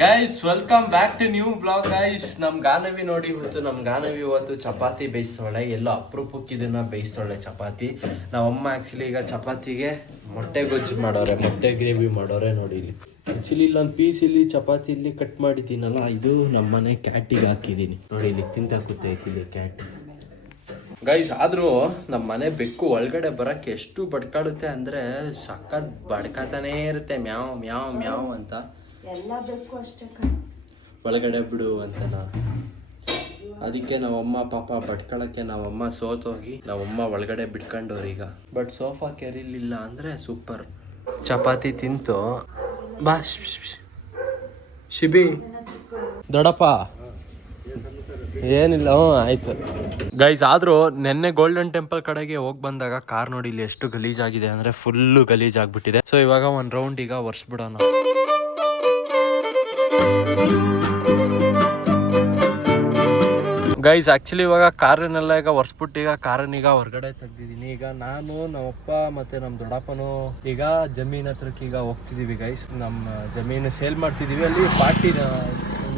Guys welcome back to new blog guys. ನಮ್ ಗಾನವಿ ನೋಡಿ ಇವತ್ತು ಚಪಾತಿ ಬೇಯಿಸೋಳೆ. ಎಲ್ಲೋ ಅಪರೂಪಕ್ಕೆ ಇದನ್ನ ಬೇಯಿಸೋಳೆ ಚಪಾತಿ. ನಾವಮ್ಮ ಆಕ್ಚುಲಿ ಈಗ ಚಪಾತಿಗೆ ಮೊಟ್ಟೆ ಗೊಜ್ಜು ಮಾಡೋರೆ, ಮೊಟ್ಟೆ ಗ್ರೇವಿ ಮಾಡೋರೆ. ನೋಡಿ ಇಲ್ಲಿ ಆಕ್ಚುಲಿ ಇಲ್ಲೊಂದು ಪೀಸ್ ಇಲ್ಲಿ ಚಪಾತಿ ಇಲ್ಲಿ ಕಟ್ ಮಾಡಿದ್ದೀನಲ್ಲ, ಇದು ನಮ್ಮನೆ ಕ್ಯಾಟಿಗೆ ಹಾಕಿದ್ದೀನಿ. ನೋಡಿ ಇಲ್ಲಿ ತಿಂತಾಕುತ್ತೆ ಇಲ್ಲಿ ಕ್ಯಾಟ್ ಗೈಸ್. ಆದ್ರೂ ನಮ್ಮ ಮನೆ ಬೆಕ್ಕು ಒಳಗಡೆ ಬರಕ್ಕೆ ಎಷ್ಟು ಬಡ್ಕಾಡುತ್ತೆ ಅಂದ್ರೆ ಸಖತ್ ಬಡ್ಕಾತಾನೇ ಇರುತ್ತೆ, ಮ್ಯಾವ್ ಮ್ಯಾವ್ ಮ್ಯಾವ್ ಅಂತ. ಎಲ್ಲ ಬೇಕು ಅಷ್ಟೇ ಒಳಗಡೆ ಬಿಡು ಅಂತನ. ಅದಕ್ಕೆ ನಾವಮ್ಮ ಪಾಪ ಬಡ್ಕೊಳಕ್ಕೆ ನಾವಮ್ಮ ಸೋತೋಗಿ ನಾವಮ್ಮ ಒಳಗಡೆ ಬಿಟ್ಕೊಂಡವ್ರೀಗ. ಬಟ್ ಸೋಫಾ ಕೆರಿಲಿಲ್ಲ ಅಂದ್ರೆ ಸೂಪರ್. ಚಪಾತಿ ತಿಂತು ಬಾ ಶಿಬಿ ದೊಡ್ಡಪ್ಪ. ಏನಿಲ್ಲ, ಆಯ್ತು ಗೈಸ್. ಆದ್ರೂ ನೆನ್ನೆ ಗೋಲ್ಡನ್ ಟೆಂಪಲ್ ಕಡೆಗೆ ಹೋಗಿ ಬಂದಾಗ ಕಾರ್ ನೋಡಿ ಇಲ್ಲಿ ಎಷ್ಟು ಗಲೀಜಾಗಿದೆ ಅಂದ್ರೆ ಫುಲ್ಲು ಗಲೀಜಾಗ್ಬಿಟ್ಟಿದೆ. ಸೊ ಇವಾಗ ಒಂದ್ ರೌಂಡ್ ಈಗ ಒರ್ಸ್ಬಿಡೋಣ. ಗೈಸ್ ಆಕ್ಚುಲಿ ಇವಾಗ ಕಾರನ್ನೆಲ್ಲ ಈಗ ಒರ್ಸ್ಬಿಟ್ಟು ಈಗ ಕಾರನ್ನೀಗ ಹೊರಗಡೆ ತೆಗ್ದಿದ್ದೀನಿ. ಈಗ ನಾನು ನಮ್ಮಪ್ಪ ಮತ್ತೆ ನಮ್ಮ ದೊಡ್ಡಪ್ಪನು ಈಗ ಜಮೀನ್ ಹತ್ರಕ್ಕೆ ಈಗ ಹೋಗ್ತಿದೀವಿ ಗೈಸ್. ನಮ್ಮ ಜಮೀನು ಸೇಲ್ ಮಾಡ್ತಿದೀವಿ. ಅಲ್ಲಿ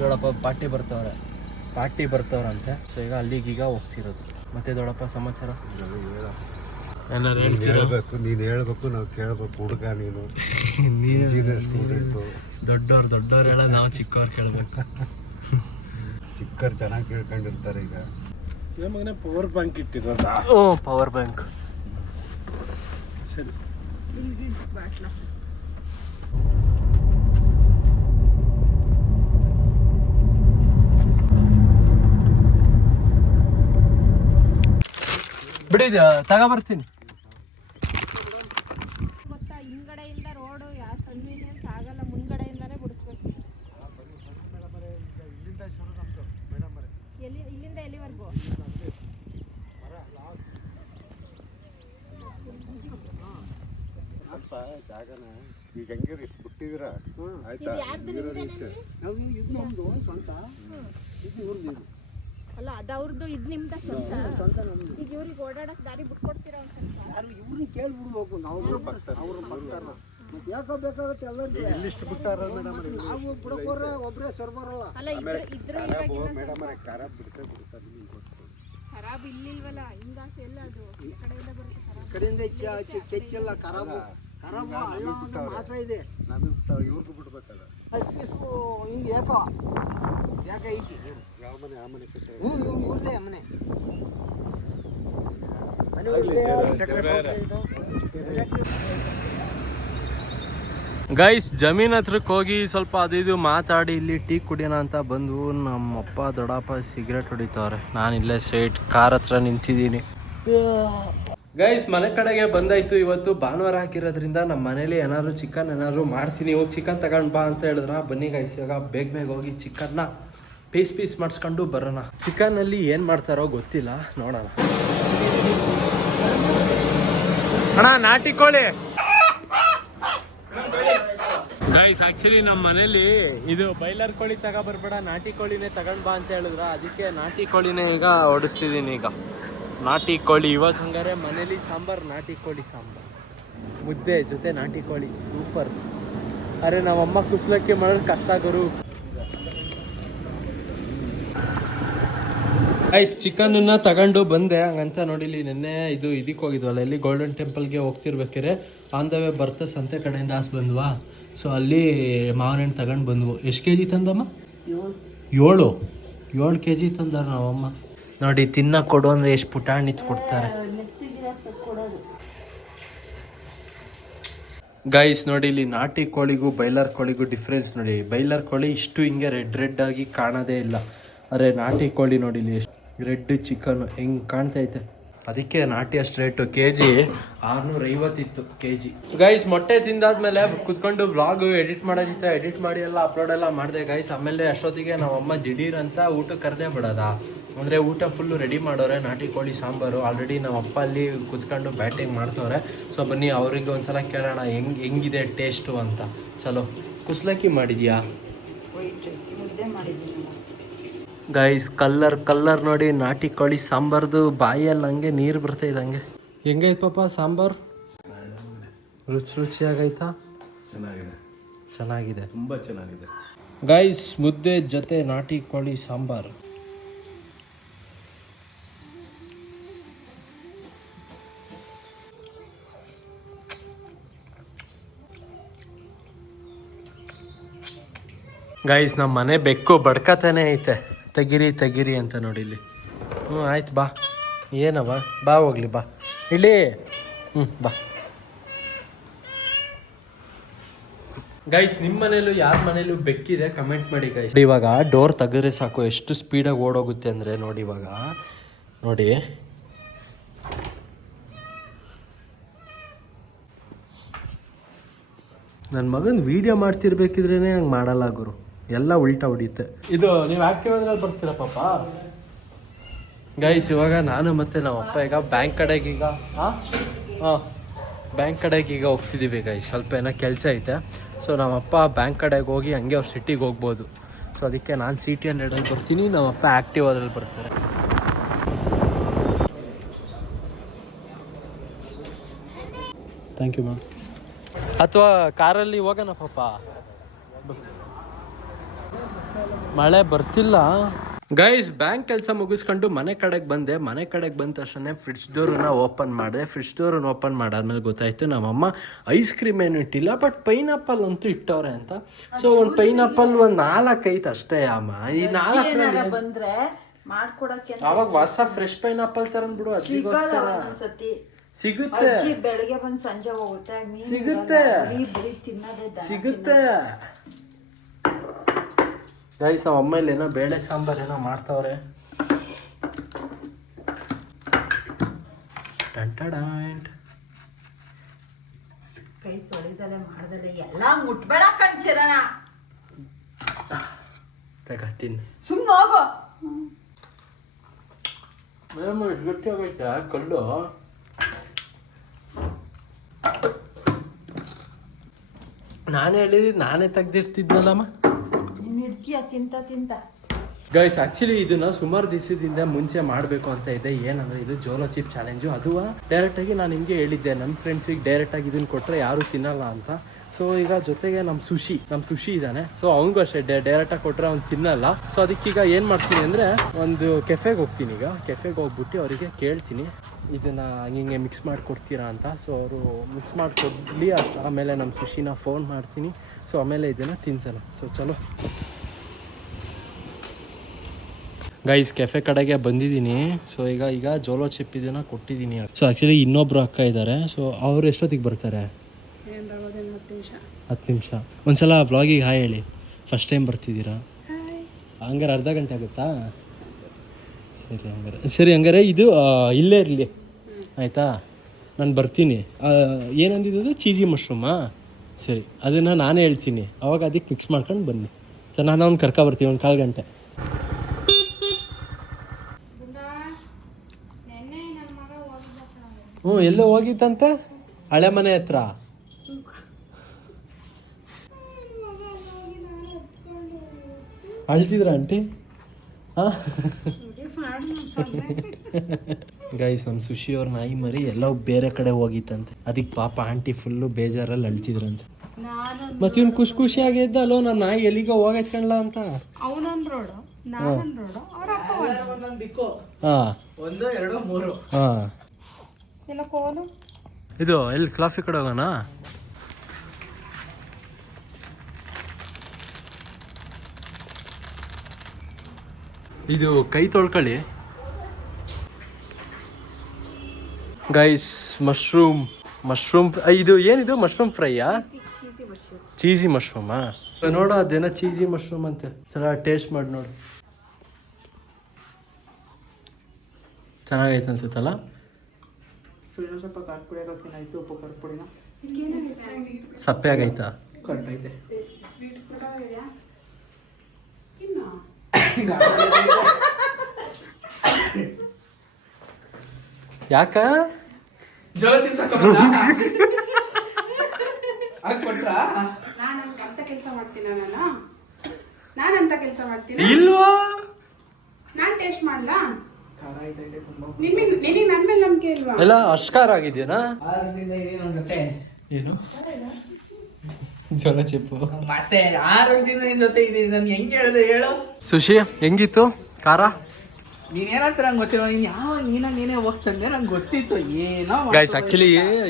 ದೊಡ್ಡಪ್ಪ ಪಾರ್ಟಿ ಬರ್ತವ್ರಂತೆ. ಸೊ ಈಗ ಅಲ್ಲಿಗೀಗ ಹೋಗ್ತಿರೋದು. ಮತ್ತೆ ದೊಡ್ಡಪ್ಪ ಸಮಾಚಾರ ಹೇಳ್ಬೇಕು, ನೀನು ಹೇಳ್ಬೇಕು, ನಾವು ಕೇಳ್ಬೇಕು. ಹುಡುಗ ನೀನು ದೊಡ್ಡವ್ರು ಹೇಳ, ನಾವು ಚಿಕ್ಕವ್ರು ಕೇಳ್ಬೇಕು. ಚಿಕ್ಕವ್ರು ಚೆನ್ನಾಗಿ ತಿಳ್ಕೊಂಡಿರ್ತಾರೆ. ಈಗ ಮಗನೇ ಪವರ್ ಬ್ಯಾಂಕ್ ಇಟ್ಟಿರೋದ? Power bank. ಸರಿ ಬಿಡಿ, ತಗೊಬರ್ತೀನಿ. ಗೊತ್ತಾ, ಹಿಂಗಡೆಯಿಂದ ರೋಡು ಯಾವ ಕನ್ವೀನಿಯನ್ಸ್ ಆಗಲ್ಲ, ಮುಂದ್ಗಡೆಯಿಂದಾನೇ ಬಿಡಿಸ್ಬೇಕು. ಇಲ್ಲಿಂದ ಎಲ್ಲಿವರೆಗೂ? ಜಾಗನ ಈಗ ಹೆಂಗಿರ ಇಷ್ಟು ಬಿಟ್ಟಿದ್ರ ಆಯ್ತಾ? ಇದು ನಮ್ದು ಸ್ವಂತ, ಇದು ಇವ್ರದ್ದು. ಅಲ್ಲ, ಅದು ಅವ್ರದ್ದು, ಇದು ನಿಮ್ದ ಸ್ವಂತ. ಈಗ ಇವ್ರಿಗೆ ಓಡಾಡಕ್ ದಾರಿ ಬಿಟ್ಕೊಡ್ತೀರಾ ಒಂದ್ಸಲ? ಯಾರು ಇವ್ರನ್ನ ಕೇಳ್ಬಿಡ್ಬೇಕು. ನಾವು ಅವ್ರು ಬರ್ತಾರ, ಯಾಕೋ ಬೇಕಾಗುತ್ತೆ ಎಲ್ಲರಿಗೂ. ಇಲ್ಲಿಷ್ಟು ಬಿಟ್ಟಾರ ಮೇಡಮ್, ನಾವು ಬಿಡಕೋರ ಒಬ್ಬರೇ ಸರ್ಬರಲ್ಲ. ಅಲ್ಲ, ಇದ್ರ ಮೇಡಮ್ ಖರಾಬ್ ಬಿಡ್ತಾರೆ. ನಿಮ್ಗೆ ಗೊತ್ತು, ಖರಾಬ್ ಇಲ್ಲಿಲ್ವಲ್ಲ, ಹಿಂಗಾಸೆ ಎಲ್ಲ ಅದು ಈ ಕಡೆಯಿಂದ ಬರುತ್ತೆ. ಖರಾಬ್ ಕಡೆಯಿಂದ ಕೆಚ್ಚಲ್ಲ, ಖರಾಬು ಮಾತ್ರ ಇದೆ. ನಮಗೆ ಇವ್ರಿಗೂ ಬಿಡ್ಬೇಕಲ್ಲ. ಪೀಸು ಹಿಂಗೆ ಯಾಕೋ ಯಾಕೆ ಐತಿ. ಯಾವ ಮನೆ? ಆ ಮನೆ ಕಟ್ಟೆ ಇವ್ರದೇ ಮನೆ. ಗೈಸ್ ಜಮೀನ್ ಹತ್ರಕ್ಕೆ ಹೋಗಿ ಸ್ವಲ್ಪ ಅದು ಮಾತಾಡಿ ಇಲ್ಲಿ ಟೀ ಕುಡಿಯೋಣ ಅಂತ ಬಂದು ನಮ್ಮಪ್ಪ ದೊಡ್ಡಪ್ಪ ಸಿಗರೇಟ್ ಹೊಡಿತವ್ರೆ. ನಾನು ಇಲ್ಲೇ ಸೈಡ್ ಕಾರ್ ಹತ್ರ ನಿಂತಿದ್ದೀನಿ. ಗೈಸ್ ಮನೆ ಕಡೆಗೆ ಬಂದಾಯ್ತು. ಇವತ್ತು ಭಾನುವಾರ ಹಾಕಿರೋದ್ರಿಂದ ನಮ್ಮ ಮನೇಲಿ ಏನಾದ್ರು ಚಿಕನ್ ಏನಾದ್ರು ಮಾಡ್ತೀನಿ. ಹೋಗಿ ಚಿಕನ್ ತಗೊಂಡ್ ಬಾ ಅಂತ ಹೇಳಿದ್ರ. ಬನ್ನಿ ಗೈಸ್, ಇವಾಗ ಬೇಗ ಹೋಗಿ ಚಿಕನ್ನ ಪೀಸ್ ಮಾಡಿಸ್ಕೊಂಡು ಬರೋಣ. ಚಿಕನಲ್ಲಿ ಏನು ಮಾಡ್ತಾರೋ ಗೊತ್ತಿಲ್ಲ, ನೋಡೋಣ. ಅಣ್ಣ ನಾಟಿ ಕೋಳಿ. ಗೈಸ್ ಆಕ್ಚುಲಿ ನಮ್ಮ ಮನೇಲಿ ಇದು ಬೈಲರ್ ಕೋಳಿ ತಗೊಬರ್ಬೇಡ, ನಾಟಿ ಕೋಳಿನೇ ತಗೊಂಡ್ ಬಾ ಅಂತ ಹೇಳಿದ್ರ. ಅದಕ್ಕೆ ನಾಟಿ ಕೋಳಿನೇ ಈಗ ಓಡಿಸ್ತಿದ್ದೀನಿ. ಈಗ ನಾಟಿ ಕೋಳಿ ಇವತ್ತು ಹಂಗಾರೆ ಮನೇಲಿ ಸಾಂಬಾರು, ನಾಟಿ ಕೋಳಿ ಸಾಂಬಾರು, ಮುದ್ದೆ ಜೊತೆ ನಾಟಿ ಕೋಳಿ ಸೂಪರ್. ಅರೆ ನಮ್ಮಮ್ಮ ಕುಸ್ಲಕ್ಕಿ ಮಾಡೋದು ಕಷ್ಟ ಗುರು. ಗೈಸ್ ಚಿಕನ್ನ ತಗೊಂಡು ಬಂದೆ. ಹಂಗಂತ ನೋಡಿಲಿ ನೆನ್ನೆ ಇದಕ್ಕೆ ಹೋಗಿದ್ವಲ್ಲ, ಇಲ್ಲಿ ಗೋಲ್ಡನ್ ಟೆಂಪಲ್ಗೆ ಹೋಗ್ತಿರ್ಬೇಕಾರೆ ಆನ್ ದ ವೇ ಬರ್ತಾ ಸಂತೆ ಕಡೆಯಿಂದ ಬಂದ್ವಾ. ಸೊ ಅಲ್ಲಿ ಮಾವಿನ ಹಣ್ಣು ತಗೊಂಡು ಬಂದ್ವು. ಎಷ್ಟು ಕೆ ಜಿ ತಂದಮ್ಮ? 7 ಕೆ ಜಿ ತಂದಾರ ನಾವಮ್ಮ. ನೋಡಿ ತಿನ್ನ ಕೊಡು ಅಂದ್ರೆ ಎಷ್ಟು ಪುಟಾಣಿತ್ ಕೊಡ್ತಾರೆ ಗೈಸ್. ನೋಡಿ ಇಲ್ಲಿ ನಾಟಿ ಕೋಳಿಗೂ ಬೈಲರ್ ಕೋಳಿಗೂ ಡಿಫ್ರೆನ್ಸ್ ನೋಡಿ. ಬೈಲರ್ ಕೋಳಿ ಇಷ್ಟು ಹಿಂಗೆ ರೆಡ್ ಆಗಿ ಕಾಣೋದೇ ಇಲ್ಲ. ಅರೆ ನಾಟಿ ಕೋಳಿ ನೋಡಿ ಇಲ್ಲಿ ಎಷ್ಟು ರೆಡ್ ಚಿಕನ್ ಹೆಂಗೆ ಕಾಣ್ತಾ ಐತೆ. ಅದಕ್ಕೆ ನಾಟಿ ಅಷ್ಟು ರೇಟು. KG 650 ಇತ್ತು KG. ಗೈಸ್ ಮೊಟ್ಟೆ ತಿಂದಾದ್ಮೇಲೆ ಕುತ್ಕೊಂಡು ವ್ಲಾಗ್ ಎಡಿಟ್ ಮಾಡೋದಿತ್ತು. ಎಡಿಟ್ ಮಾಡಿ ಎಲ್ಲ ಅಪ್ಲೋಡ್ ಎಲ್ಲ ಮಾಡಿದೆ ಗೈಸ್. ಆಮೇಲೆ ಅಷ್ಟೊತ್ತಿಗೆ ನಾವಮ್ಮ ದಿಢೀರ್ ಅಂತ ಊಟಕ್ಕೆ ಕರೆದೇ ಬಿಡೋದ. ಅಂದರೆ ಊಟ ಫುಲ್ಲು ರೆಡಿ ಮಾಡೋರೆ, ನಾಟಿ ಕೋಳಿ ಸಾಂಬಾರು. ಆಲ್ರೆಡಿ ನಮ್ಮ ಅಪ್ಪ ಅಲ್ಲಿ ಕುತ್ಕೊಂಡು ಬ್ಯಾಟಿಂಗ್ ಮಾಡ್ತವ್ರೆ. ಸೊ ಬನ್ನಿ ಅವ್ರಿಗೆ ಒಂದ್ಸಲ ಕೇಳೋಣ ಹೆಂಗಿದೆ ಟೇಸ್ಟು ಅಂತ. ಚಲೋ. ಕುಸ್ಲಕ್ಕಿ ಮಾಡಿದ್ಯಾ? ಗೈಸ್ ಕಲ್ಲರ್ ನೋಡಿ, ನಾಟಿ ಕೋಳಿ ಸಾಂಬಾರ್ದು ಬಾಯಲ್ಲಿ ಹಂಗೆ ನೀರು ಬರ್ತೈತೆ. ಹಂಗೆ ಹೆಂಗೈತೆ ಪಾಪ ಸಾಂಬಾರು? ರುಚಿಯಾಗೈತಾ? ಚೆನ್ನಾಗಿದೆ, ಚೆನ್ನಾಗಿದೆ, ತುಂಬ ಚೆನ್ನಾಗಿದೆ. ಗೈಸ್ ಮುದ್ದೆ ಜೊತೆ ನಾಟಿ ಕೋಳಿ ಸಾಂಬಾರು. ಗೈಸ್ ನಮ್ಮ ಮನೆ ಬೆಕ್ಕು ಬಡ್ಕತಾನೆ ಐತೆ, ತೆಗಿರಿ ಅಂತ ನೋಡಿ ಇಲ್ಲಿ. ಆಯ್ತು ಬಾ, ಏನವ ಬಾ ಹೋಗ್ಲಿ ಬಾ ಇಲ್ಲಿ. ಬಾ ಗೈಸ್, ನಿಮ್ಮ ಮನೇಲೂ ಯಾರ ಮನೇಲೂ ಬೆಕ್ಕಿದೆ ಕಮೆಂಟ್ ಮಾಡಿ ಗೈಸ್. ಇವಾಗ ಡೋರ್ ತೆಗೆದ್ರೆ ಸಾಕು ಎಷ್ಟು ಸ್ಪೀಡಾಗಿ ಓಡೋಗುತ್ತೆ ಅಂದರೆ ನೋಡಿ. ಇವಾಗ ನೋಡಿ ನನ್ನ ಮಗನ ವಿಡಿಯೋ ಮಾಡ್ತಿರ್ಬೇಕಿದ್ರೇ ಹಂಗೆ ಮಾಡಲ್ಲ ಗುರು, ಎಲ್ಲ ಉಲ್ಟಾ ಹೊಡಿಯುತ್ತೆ. ಇದು ನೀವು ಆ್ಯಕ್ಟಿವ್ ಅದ್ರಲ್ಲಿ ಬರ್ತೀರಾ ಪಾಪ. ಗೈಸ್ ಇವಾಗ ನಾನು ಮತ್ತು ನಮ್ಮ ಅಪ್ಪ ಈಗ ಬ್ಯಾಂಕ್ ಕಡೆಗೆ ಈಗ ಹೋಗ್ತಿದ್ದೀವಿ ಗೈಸ್. ಸ್ವಲ್ಪ ಏನೋ ಕೆಲಸ ಐತೆ. ಸೊ ನಮ್ಮಪ್ಪ ಬ್ಯಾಂಕ್ ಕಡೆಗೆ ಹೋಗಿ ಹಂಗೆ ಅವ್ರು ಸಿಟಿಗೆ ಹೋಗ್ಬೋದು. ಸೊ ಅದಕ್ಕೆ ನಾನು CT100 ಬರ್ತೀನಿ, ನಮ್ಮಪ್ಪ ಆ್ಯಕ್ಟಿವ್ ಅದ್ರಲ್ಲಿ ಬರ್ತಾರೆ. Thank you ma'am. ಅಥವಾ ಕಾರಲ್ಲಿ ಹೋಗೋಣ ಪಾಪ, ಮಳೆ ಬರ್ತಿಲ್ಲ. ಗೈಸ್ ಬ್ಯಾಂಕ್ ಕೆಲಸ ಮುಗಿಸ್ಕೊಂಡು ಮನೆ ಕಡೆಗೆ ಬಂದೆ. ಮನೆ ಕಡೆಗೆ ಬಂದ ತಕ್ಷಣ ಫ್ರಿಡ್ಜ್ ಡೋರನ್ನ ಓಪನ್ ಮಾಡಿದೆ. ಫ್ರಿಡ್ಜ್ ಡೋರನ್ನ ಓಪನ್ ಮಾಡಾದ್ಮೇಲೆ ಗೊತ್ತಾಯ್ತು ನಮ್ಮಮ್ಮ ಐಸ್ ಕ್ರೀಮ್ ಏನು ಇಟ್ಟಿಲ್ಲ, ಬಟ್ ಪೈನಾಪಲ್ ಅಂತೂ ಇಟ್ಟವ್ರೆ ಅಂತ. ಸೊ ಒಂದು ಪೈನಾಪಲ್ ಒಂದು 4 ಐತೆ ಅಷ್ಟೇ ಅಮ್ಮ. ಈ 4 ಬಂದ್ರೆ ಮಾಡ್ಕೊಡಕ್ಕೆ ಅವಾಗ ಹೊಸ ಫ್ರೆಶ್ ಪೈನಾಪಲ್ ತರಂದ್ಬಿಡು, ಅಜ್ಜಿಗೋಸ್ಕರ ಸಿಗುತ್ತೆ. ಬೆಳಗ್ಗೆ ಬಂದು ಸಂಜೆ ಹೋಗುತ್ತೆ, ಸಿಗುತ್ತೆ. ಗೈಸ್ ನಮ್ಮ ಅಮ್ಮ ಏನೋ ಬೇಳೆ ಸಾಂಬಾರು ಏನೋ ಮಾಡ್ತಾವ್ರೆ. ಕೈ ತೊಳಿದಲೆ ಮಾಡ್ದಲೆ ಎಲ್ಲ ಮುಟ್ಬೇಡ ಕಣ್ಚಿರಣ. ತಗತೀನಿ ಸುಮ್ಮನೆ ಹೋಗೋ. ಗಟ್ಟಿ ಆಗೈತೆ ಕಲ್ಲು. ನಾನೇ ತೆಗ್ದಿರ್ತಿದ್ನಲ್ಲಮ್ಮ. ತಿಂತ ಗೈಸ್ ಆಕ್ಚುಲಿ ಇದನ್ನ ಸುಮಾರು ದಿವಸದಿಂದ ಮುಂಚೆ ಮಾಡಬೇಕು ಅಂತ ಇದೆ. ಏನಂದ್ರೆ ಇದು ಜೋಲೋ ಚಿಪ್ ಚಾಲೆಂಜು. ಅದು ಡೈರೆಕ್ಟಾಗಿ ನಾನು ನಿಮಗೆ ಹೇಳಿದ್ದೆ, ನನ್ನ ಫ್ರೆಂಡ್ಸಿಗೆ ಡೈರೆಕ್ಟಾಗಿ ಇದನ್ನು ಕೊಟ್ಟರೆ ಯಾರೂ ತಿನ್ನಲ್ಲ ಅಂತ. ಸೊ ಈಗ ಜೊತೆಗೆ ನಮ್ಮ ಸುಶಿ ಇದ್ದಾನೆ. ಸೊ ಅವನಿಗೂ ಅಷ್ಟೇ ಡೈರೆಕ್ಟಾಗಿ ಕೊಟ್ಟರೆ ಅವ್ನು ತಿನ್ನಲ್ಲ. ಸೊ ಅದಕ್ಕೀಗ ಏನು ಮಾಡ್ತೀನಿ ಅಂದರೆ ಒಂದು ಕೆಫೆಗೆ ಹೋಗ್ತೀನಿ. ಈಗ ಕೆಫೆಗೆ ಹೋಗ್ಬಿಟ್ಟು ಅವರಿಗೆ ಕೇಳ್ತೀನಿ ಇದನ್ನು ಹಿಂಗೆ ಮಿಕ್ಸ್ ಮಾಡಿ ಕೊಡ್ತೀರಾ ಅಂತ. ಸೊ ಅವರು ಮಿಕ್ಸ್ ಮಾಡಿಕೊಡ್ಲಿ. ಆಮೇಲೆ ನಮ್ಮ ಸುಶಿನ ಫೋನ್ ಮಾಡ್ತೀನಿ. ಸೊ ಆಮೇಲೆ ಇದನ್ನು ತಿನ್ಸೋಣ. ಸೊ ಚಲೋ ಗೈಸ್ ಕೆಫೆ ಕಡೆಗೆ ಬಂದಿದ್ದೀನಿ. ಸೊ ಈಗ ಜೋಲೋ ಚಿಪ್ ಇದನ್ನು ಕೊಟ್ಟಿದ್ದೀನಿ. ಸೊ ಆ್ಯಕ್ಚುಲಿ ಇನ್ನೊಬ್ರು ಅಕ್ಕ ಇದ್ದಾರೆ. ಸೊ ಅವ್ರು ಎಷ್ಟೊತ್ತಿಗೆ ಬರ್ತಾರೆ? 10 ನಿಮಿಷ. ಒಂದ್ಸಲ ವ್ಲಾಗಿಗೆ ಹಾಯ್ ಹೇಳಿ. ಫಸ್ಟ್ ಟೈಮ್ ಬರ್ತಿದ್ದೀರಾ? ಹಂಗಾರೆ ಅರ್ಧ ಗಂಟೆ ಆಗುತ್ತಾ? ಸರಿ ಹಂಗಾರೆ ಇದು ಇಲ್ಲೇ ಇರಲಿ ಆಯಿತಾ. ನಾನು ಬರ್ತೀನಿ. ಏನಂದಿದ್ದು? ಚೀಸಿ ಮಶ್ರೂಮಾ? ಸರಿ, ಅದನ್ನು ನಾನೇ ಹೇಳ್ತೀನಿ. ಅವಾಗ ಅದಕ್ಕೆ ಮಿಕ್ಸ್ ಮಾಡ್ಕೊಂಡು ಬನ್ನಿ. ಸೊ ನಾನು ಅವ್ನು ಕರ್ಕೊಬರ್ತೀನಿ 1 ಕಾಲು ಗಂಟೆ. ಎಲ್ಲೋ ಹೋಗಿತ್ತಂತೆ ಹಳೆ ಮನೆ ಹತ್ರ. ಅಳ್ತಿದ್ರ ಆಂಟಿ? ಗೈಸ್ ನಮ್ಮ ಸುಶಿ ಅವ್ರ ನಾಯಿ ಮರಿ ಎಲ್ಲೋ ಬೇರೆ ಕಡೆ ಹೋಗಿತ್ತಂತೆ. ಅದಕ್ಕೆ ಪಾಪ ಆಂಟಿ ಫುಲ್ಲು ಬೇಜಾರಲ್ಲಿ ಅಳ್ತಿದ್ರಂತೆ. ಮತ್ತೆ ಇವ್ನು ಖುಷಿಯಾಗಿ ಇದ್ದ ಅಲ್ಲೋ ನನ್ನ ನಾಯಿ ಎಲ್ಲಿಗೋ ಹೋಗೈತ್ಕಣ್ಲ ಅಂತ. ಇದು ಎಲ್ಲಿ ಕಾಫಿ ಕಡೆ ಹೋಗೋಣ? ಇದು ಕೈ ತೊಳ್ಕೊಳ್ಳಿ ಗೈಸ್. ಮಶ್ರೂಮ್ ಇದು ಏನಿದು? ಮಶ್ರೂಮ್ ಫ್ರೈಯಾ? ಚೀಸಿ ಮಶ್ರೂಮಾ? ನೋಡು ಅದೇನೋ ಚೀಸಿ ಮಶ್ರೂಮ್ ಅಂತೆ. ಸಲ ಟೇಸ್ಟ್ ಮಾಡಿ ನೋಡು. ಚೆನ್ನಾಗೈತೆ ಅನ್ಸುತ್ತಲ್ಲ? ಸಪ್ಪೆ ಆಗೈತಾ? ಯಾಕ ನಾನಂತ ಕೆಲಸ ಮಾಡ್ತೀನಿ ಇಲ್ವಾ? ನಾನ್ ಟೇಸ್ಟ್ ಮಾಡ್ಲಾ? ನಿನಗೆ ನನ್ನ ಮೇಲೆ ನಂಬಿಕೆ ಇಲ್ವಾ? ಎಲ್ಲ ಅಷ್ಕಾರ ಆಗಿದೆಯಾ? ಏನು ಜೋಳ ಚಿಪ್ಪು. ಮತ್ತೆ 6 ವರ್ಷದಿಂದ ನಿನ್ ಜೊತೆ ಇದೀನಿ, ನನ್ಗೆ ಹೆಂಗ್ ಹೇಳಿದೆ ಹೇಳು? ಸುಶಿ ಹೆಂಗಿತ್ತು ಖಾರ? ನೀನ್ ಏನಂತ ನಂಗೆ ಗೊತ್ತಿಲ್ಲ, ನೀನ್ ಯಾವ ನೀನೇ ಹೋಗ್ತಂದೆ ನಂಗೆ ಗೊತ್ತಿತ್ತು ಏನೋ. ಗೈಸ್ ಆಕ್ಚುಲಿ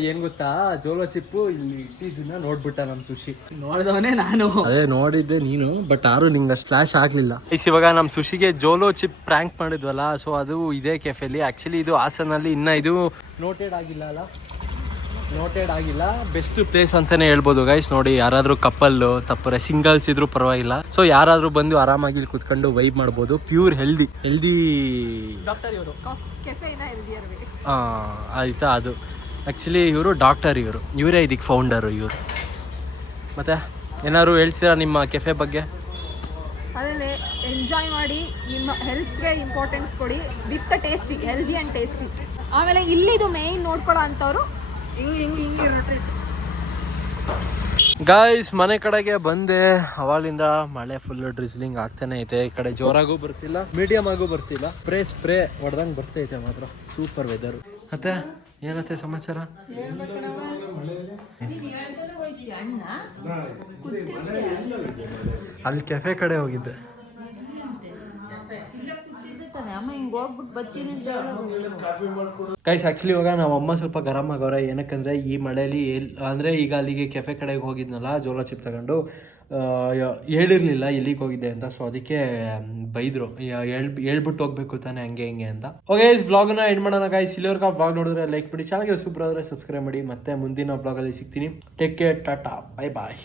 ಏನ್ ಗೊತ್ತಾ, ಜೋಳ ಚಿಪ್ಪು ಇಲ್ಲಿ ಇಟ್ಟಿದ್ದನ್ನ ನೋಡ್ಬಿಟ್ಟ ನಮ್ ಸುಶಿ. ನೋಡ್ದವನೇ ನಾನು. ಅದೇ ನೋಡಿದ್ದೆ ನೀನು, ಬಟ್ ಯಾರು ನಿಂಗೆ ಅಷ್ಟು ಫ್ಲಾಶ್ ಆಗ್ಲಿಲ್ಲ. ಇವಾಗ ನಮ್ಮ ಸುಶಿಗೆ ಜೋಲೋ ಚಿಪ್ ಪ್ರ್ಯಾಂಕ್ ಮಾಡಿದ್ವಲ್ಲ, ಸೊ ಅದು ಇದೇ ಕೆಫೆಲಿ. ಆಕ್ಚುಲಿ ಇದು ಹಾಸನಲ್ಲಿ ಇನ್ನ ಇದು ನೋಟೆಡ್ ಆಗಿಲ್ಲ ಅಲ್ಲ, ನೋಟೆಡ್ ಆಗಿಲ್ಲ. ಬೆಸ್ಟ್ ಪ್ಲೇಸ್ ಅಂತಾನೆ ಹೇಳ್ಬೋದು ಗೈಸ್. ನೋಡಿ, ಯಾರಾದ್ರೂ ಕಪಲ್ ತಪ್ಪರೆ ಸಿಂಗಲ್ಸ್ ಇದ್ರೂ ಪರವಾಗಿಲ್ಲ. ಸೊ ಯಾರಾದ್ರೂ ಬಂದು ಆರಾಮಾಗಿ ಇಲ್ಲಿ ಕುತ್ಕೊಂಡು ವೈಬ್ ಮಾಡ್ಬೋದು. ಪ್ಯೂರ್ ಹೆಲ್ದಿ ಡಾಕ್ಟರ್ ಇವರು ಆಯ್ತಾ. ಅದು ಆ್ಯಕ್ಚುಲಿ ಇವರು ಡಾಕ್ಟರ್, ಇವರೇ ಇದಕ್ಕೆ ಫೌಂಡರು ಇವರು. ಮತ್ತೆ ಏನಾದ್ರು ಹೇಳ್ತೀರಾ ನಿಮ್ಮ ಕೆಫೆ ಬಗ್ಗೆ? ಅದೇ ಎಂಜಾಯ್ ಮಾಡಿ, ನಿಮ್ಮ ಹೆಲ್ತ್ಗೆ ಇಂಪಾರ್ಟೆನ್ಸ್ ಕೊಡಿ, with tasty, healthy and tasty. ಆಮೇಲೆ ಇಲ್ಲಿದು ಮೇಯ್ನ್ ನೋಡ್ಕೊಳ್ಳೋ ಅಂಥವ್ರು ಹಿಂಗೆ ಗಾಯ್ಸ್ ಮನೆ ಕಡೆಗೆ ಬಂದೆ. ಅವಾಗಲಿಂದ ಮಳೆ ಫುಲ್ ಡ್ರಿಸ್ಲಿಂಗ್ ಆಗ್ತಾನೆ ಐತೆ. ಈ ಕಡೆ ಜೋರಾಗೂ ಬರ್ತಿಲ್ಲ, ಮೀಡಿಯಮ್ ಆಗೂ ಬರ್ತಿಲ್ಲ, ಸ್ಪ್ರೇ ಹೊಡೆದಂಗೆ ಬರ್ತೈತೆ ಮಾತ್ರ. Super weather. ಮತ್ತೆ ಏನತ್ತೆ ಸಮಾಚಾರ? ಅಲ್ಲಿ ಕೆಫೆ ಕಡೆ ಹೋಗಿದ್ದೆ. ಗೈಸ್ ಆಕ್ಚುಲಿ ಇವಾಗ ನಮ್ಮ ಅಮ್ಮ ಸ್ವಲ್ಪ ಗರಂ ಆಗವ್ರೆ. ಏನಕ್ಕಂದ್ರೆ ಈ ಮಳೆಯಲ್ಲಿ ಅಂದ್ರೆ ಈಗ ಅಲ್ಲಿಗೆ ಕೆಫೆ ಕಡೆಗೆ ಹೋಗಿದ್ನಲ್ಲ ಜೋಳ ಚಿಪ್ ತಗೊಂಡು, ಹೇಳಿರ್ಲಿಲ್ಲ ಎಲ್ಲಿಗೆ ಹೋಗಿದ್ದೆ ಅಂತ. ಸೊ ಅದಕ್ಕೆ ಬೈದ್ರು, ಹೇಳ್ಬಿಟ್ಟು ಹೋಗ್ಬೇಕು ತಾನೆ ಹಂಗೆ ಹಿಂಗೆ ಅಂತ. ಓಕೆ ವ್ಲಾಗ್ನ ಎಂಡ್ ಮಾಡೋಣ ಗೈಸ್. ಇಲ್ಲಿವರೆಗೂ ವ್ಲಾಗ್ ನೋಡಿದ್ರೆ ಲೈಕ್ ಮಾಡಿ, ಚಾನಲ್ಗೆ ಸೂಪರ್ ಆದರೆ ಸಬ್ಸ್ಕ್ರೈಬ್ ಮಾಡಿ. ಮತ್ತೆ ಮುಂದಿನ ವ್ಲಾಗಲ್ಲಿ ಸಿಗ್ತೀನಿ. ಟೇಕ್ ಕೇರ್, ಟಾಟಾ, ಬೈ ಬಾಯ್.